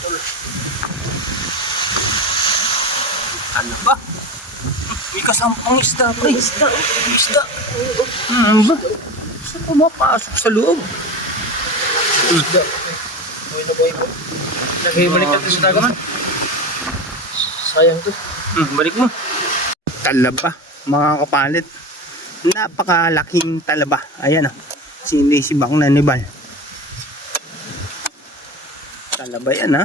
idol. Ano ba? May kasampang isda pre. Isda. Ano ba? Saan pumapasok sa loob? Isda. Buhay na buhay po. Nagbalik natin sa dagat. Sayang to. Balik mo. Talaba, mga kapalit. Napakalaking talaba. Ayan o. Sinisibak na ni Bal. Talaba yan ha.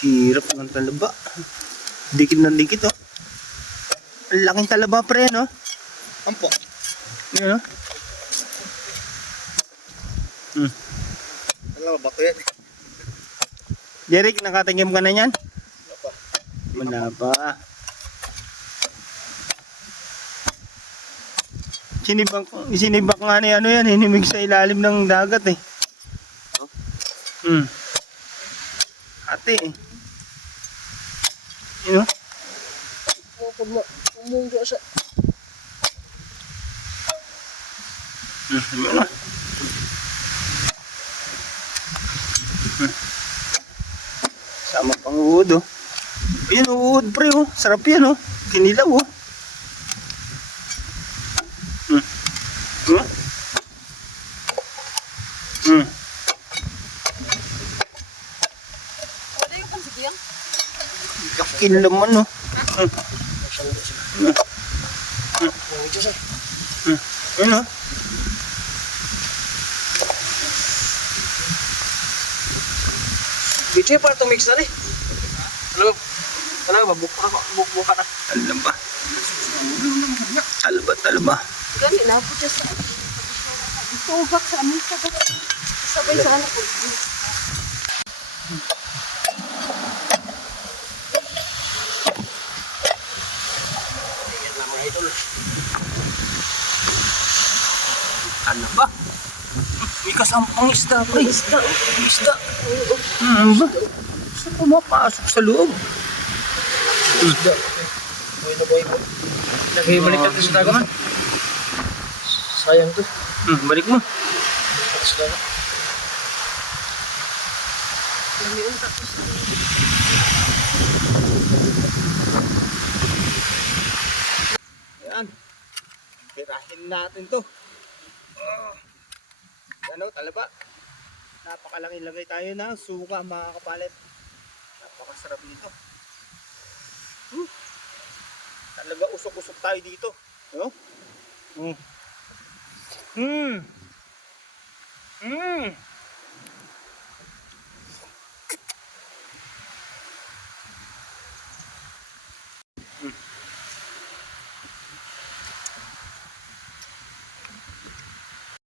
Hirap ng talaba. Dikit na dikit oh. Ang laking talaba pre no. Ampo. Yan oh. Alam ba ko yan? Jeric, nakatingin ka na yan? Wala pa. Wala pa. Sinibak nga ni ano yan, hinimig sa ilalim ng dagat eh. Ate eh. Yun o. Umunggo siya. Yun o. Sama pang uod oh. Ayun uod pre oh. Sarap yan oh. Kinilaw oh. Wala yung pansigyan? Kakin naman oh. Yun oh. Bicho para itong mix na rin. Ano ba? Buka na. Talaba. Talaba. Gani na po siya sa... Tubak sa amin sa sabay sa anak ko. Ayan na mga idol. Talaba. May kasampang isda pre. Isda. Ano ba? Saan pumapasok sa loob? Isda. Buhay na buhay po. Nagbalik natin sa dagat. Sayang to. Balik mo. Sa dagat. Lamiyon tapos. Yan. Tirahin natin to. Ano, talaba. Napakalaki lagay tayo ng suka mga kapalit. Napakasarap nito. Talaga usok-usok tayo dito. No?